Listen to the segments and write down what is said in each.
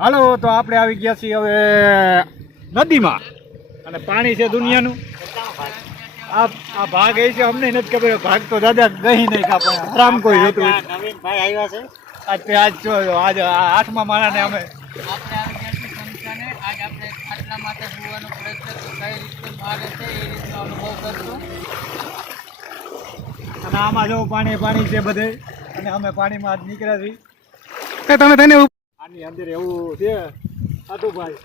હાલો તો આપણે આવી ગયા છીએ હવે નદીમાં અને પાણી છે દુનિયાનું. આ ભાગ એ છે અમને નથી ખબર. ભાગ તો દાદા ગઈ નહીં કાપણ આરામ કોઈ હતું. નવીનભાઈ આવ્યા છે આજ જો આજ 8મા માળાને અમે આજ આપણે ખાટલા માટે સુવાનો પ્રયત્ન તો કઈ રીતે મારે છે એ રીતનો અનુભવ કરશું. અને આમાં જો પાણી છે બધે અને અમે પાણીમાં આજ નીકળ્યા છીએ. તમે તેને આની અંદર એવું છે સાધુભાઈ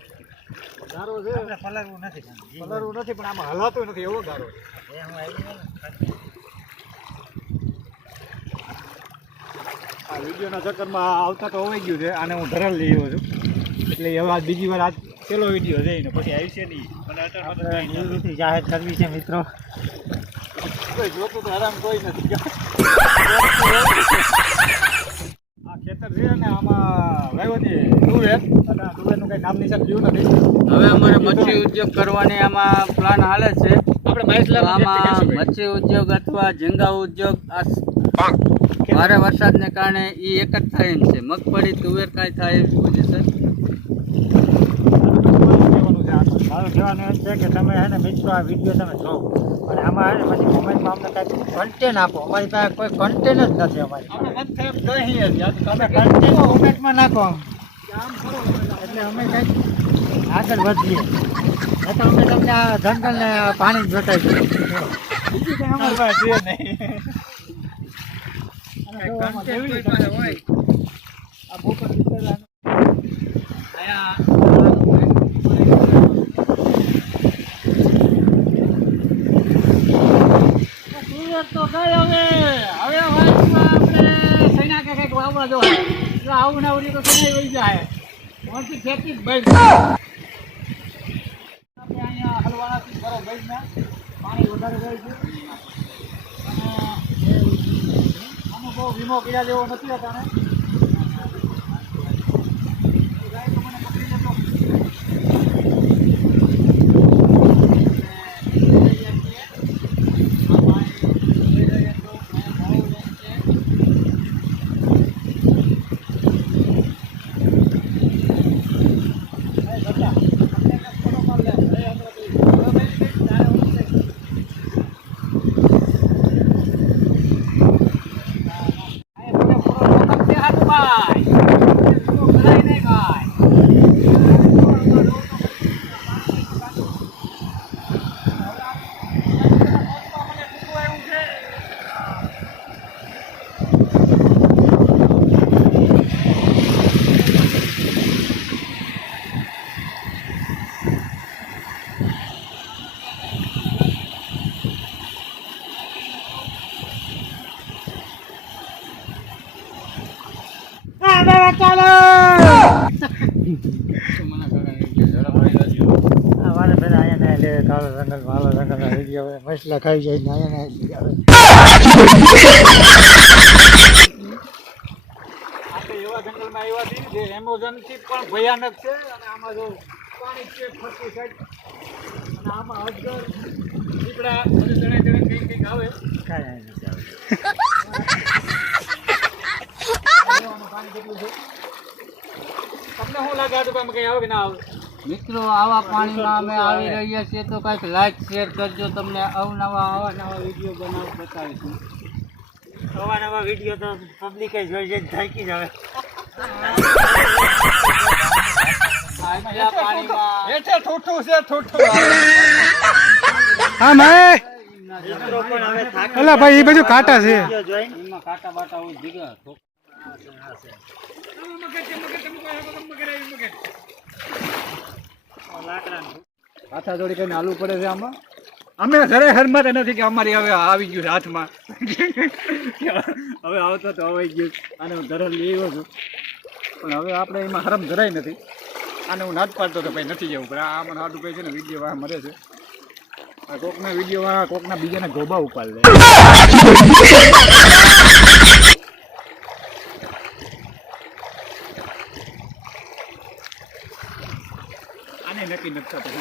ગારો છે. પલરવું નથી પલરવું નથી પણ આમાં હલાતો નથી એવો ગારો છે. આ વિડીયોના ચક્કરમાં આવતા તો હોઈ ગયું છે. આને હું ધરલ લઈ આવ્યો છું એટલે હવે આજ બીજી વાર આજ પેલો વિડીયો છે ને પછી આવી છે નહીં. મને અત્યારે નિવૃત્તિ જાહેર કરવી છે મિત્રો. કોઈ જોતું તો આરામ કોઈ નથી. આ ખેતર છે ને આમાં વાવ્યો છે તુવેર અને આ તુવેરનું કંઈ નામ નિશાન થયું નથી. હવે અમારે મચ્છી ઉદ્યોગ કરવાની આમાં પ્લાન હાલે છે. આપણે આમાં મચ્છી ઉદ્યોગ અથવા ઝીંગા ઉદ્યોગ ભારે વરસાદને કારણે એ એક જ થાય એમ છે. મગફળી તુવેર કાંઈ થાય એવી પોઝિશન. મારું કહેવાનું એમ છે કે તમે હે ને મિત્રો આ વિડીયો તમે જો અને આમાં હે ને પછી કોમેન્ટમાં અમને કાંઈક કન્ટેન્ટ આપો. અમારી પાસે કોઈ કન્ટેન્ટ જ નથી. અમારી આપણે મત થાય એમ કહીએ જ. તમે કન્ટેન્ટ કોમેન્ટમાં નાખો એટલે અમે કંઈક આગળ વધીએ. તો અમે તમને આ જંગલને પાણી જ બતાવી દઈએ. બીજું કંઈ અમારી પાસે છે નહીં. આ બોકર વિચારવાનું તો કઈ હવે આપણે સૈના કે કંઈક વાવવા જો આવું ના ઉડી તો સૈના વહી જાય. મોટી ખેતી જ ભાઈ આપણે અહીંયા હલવાનાથી કરો ભાઈના પાણી વધારે જાય છે અને આનો બહુ વીમો કર્યા જેવો નથી હતા ને. મસલા ખાઈ જાય ને આપણે એવા જંગલમાં આવ્યા છીએ જે એમેઝોનથી પણ ભયાનક છે. અને આમાં જો પાણી છે ફરતી સાઈડ અને આમાં અજગર દીપડા બધું જણે કંઈક આવે. કાંઈ નથી આવે. પાણી કેટલું છે તમને શું લાગે? આટલું કંઈ આવે કે ના આવે? મિત્રો આવા પાણીમાં અમે આવી રહ્યા છીએ તો કંઈક લાઈક શેર કરજો. તમને આવા નવા વિડીયો બતાવીશું. નવા વિડીયો તો પબ્લિક જોઈ જઈને થાકી જાવે. પાણીમાં હેઠે ઠૂઠું છે ઠૂઠું. હા ભાઈ અલા ભાઈ એ બધું કાંટા છે. એમાં કાંટા બાટા હોય ભીગા. હાથા જોડી કઈને હાલવું પડે છે આમાં. અમે ઘરે હરમાતા નથી કે અમારી હવે આવી ગયું છે હાથમાં. હવે આવતો તો આવી ગયું. આને હું ધરલ લઈ આવ્યો છું પણ હવે આપણે એમાં હરમ ધરાય નથી. આને હું નાટ પાડતો તો ભાઈ નથી જવું પણ આમાં નાટું કહે છે ને વિડીયો વાળા મરે છે. આ કોકના વિડીયો વાળા કોકના બીજાના ગોબા ઉપાડ લે. આને નક્કી નથી થતું.